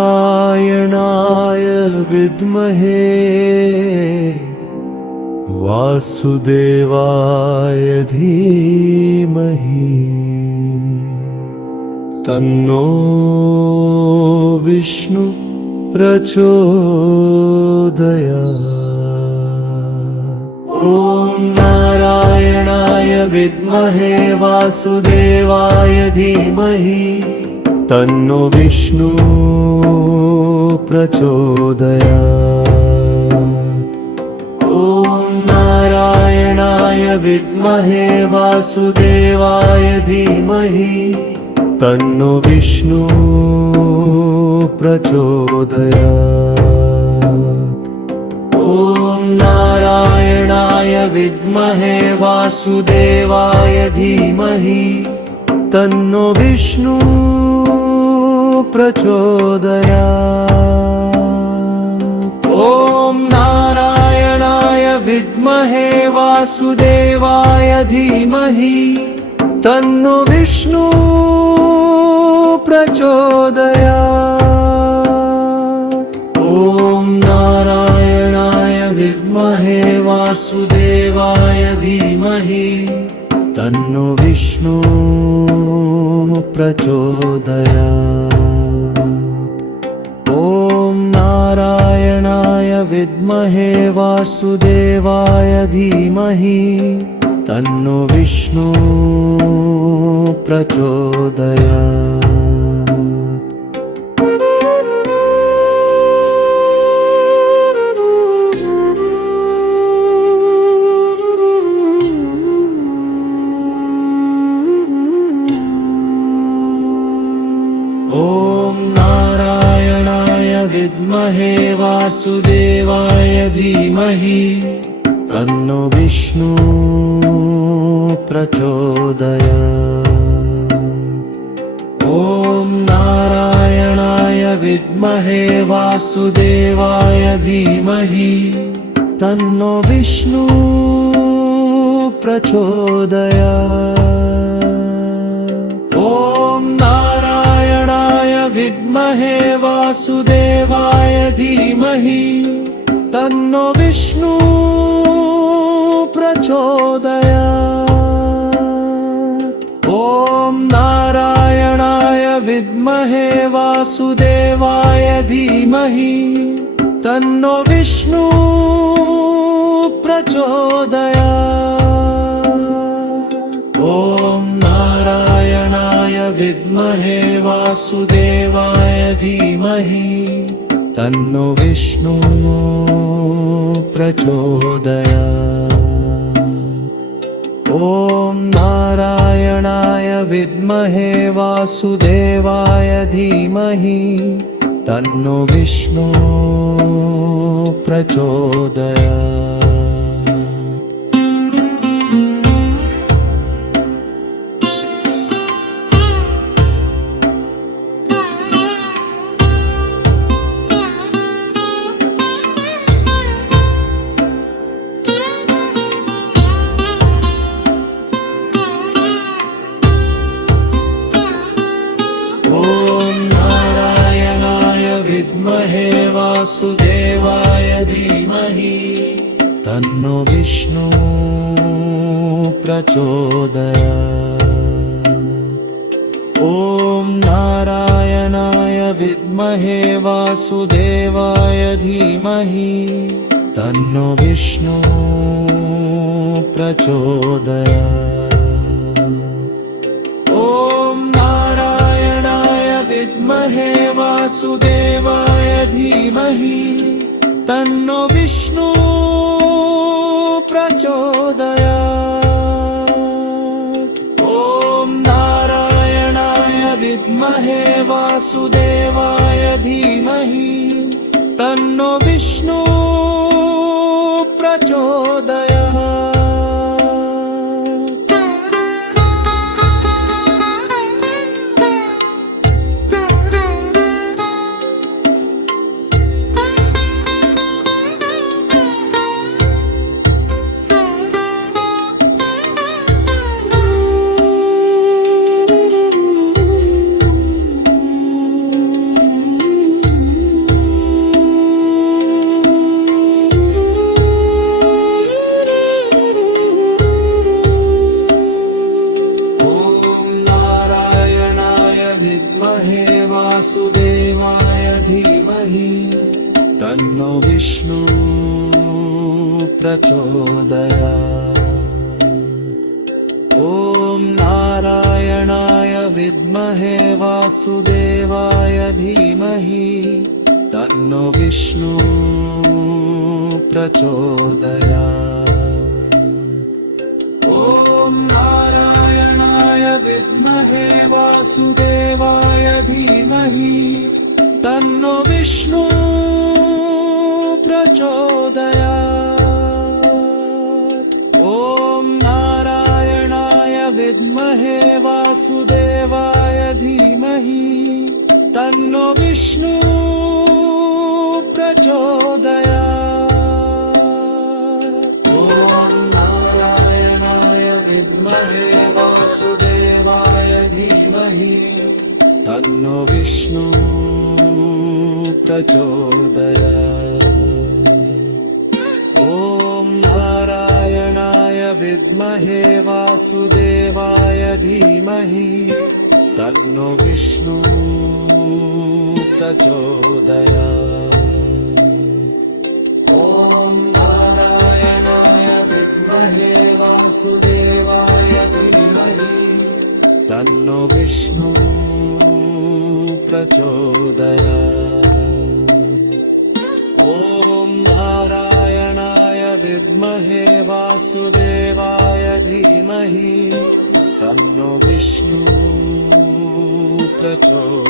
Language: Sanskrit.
नारायणाय विद्महे वासुदेवाय धीमहि तन्नो विष्णु प्रचोदयात्। ॐ नारायणाय विद्महे वासुदेवाय धीमहि तन्नो विष्णु प्रचोदयात्। ॐ नारायणाय विद्महे वासुदेवाय धीमहि तन्नो विष्णु प्रचोदयात्। ॐ नारायणाय विद्महे वासुदेवाय धीमहि तन्नो विष्णु प्रचोदयात्। ॐ नारायणाय विद्महे वासुदेवाय धीमहि तन्नो विष्णु प्रचोदयात्। ॐ नारायणाय विद्महे वासुदेवाय धीमहि तन्नो विष्णु प्रचोदयात्। ॐ नारायणाय विद्महे वासुदेवाय धीमहि तन्नो विष्णु प्रचोदयात्। ॐ नारायणाय विद्महे वासुदेवाय धीमहि तन्नो विष्णु प्रचोदयात्। ॐ नारायणाय विद्महे वासुदेवाय धीमहि तन्नो विष्णु प्रचोदयात्। ॐ नारायणाय विद्महे वासुदेवाय धीमहि तन्नो विष्णु प्रचोदयात्। ॐ नारायणाय विद्महे वासुदेवाय धीमहि तन्नो विष्णु प्रचोदयात्। ॐ नारायणाय विद्महे वासुदेवाय धीमहि तन्नो विष्णु प्रचोदयात्। ॐ नारायणाय विद्महे वासुदेवाय धीमहि तन्नो विष्णु प्रचोदयात्। विद्महे वासुदेवाय धीमहि तन्नो विष्णु प्रचोदयात्। ॐ नारायणाय विद्महे वासुदेवाय धीमहि तन्नो विष्णु प्रचोदयात्। ॐ नारायणाय विद्महे वासुदेवाय धीमहि तन्नो विष्णु प्रचोदयात्। ॐ नारायणाय विद्महे वासुदेवाय धीमहि तन्नो विष्णु प्रचोदयात्। ॐ प्रचोदयात्। ॐ नारायणाय विद्महे वासुदेवाय धीमहि तन्नो विष्णु प्रचोदयात्। ॐ नारायणाय विद्महे वासुदेवाय धीमहि तन्नो विष्णु प्रचोदयात्। ॐ नारायणाय विद्महे वासुदेवाय धीमहि तन्नो विष्णु प्रचोदयात्। ॐ नारायणाय विद्महे वासुदेवाय धीमहि तन्नो विष्णु प्रचोदयात्। ॐ नारायणाय विद्महे वासुदेवाय धीमहि तन्नो विष्णु प्रचोदयात्। ॐ नारायणाय विद्महे वासुदेवाय धीमहि तन्नो विष्णु प्रचोदयात्। ॐ नारायणाय विद्महे वासुदेवाय धीमहि तन्नो विष्णु प्रचोदयात्।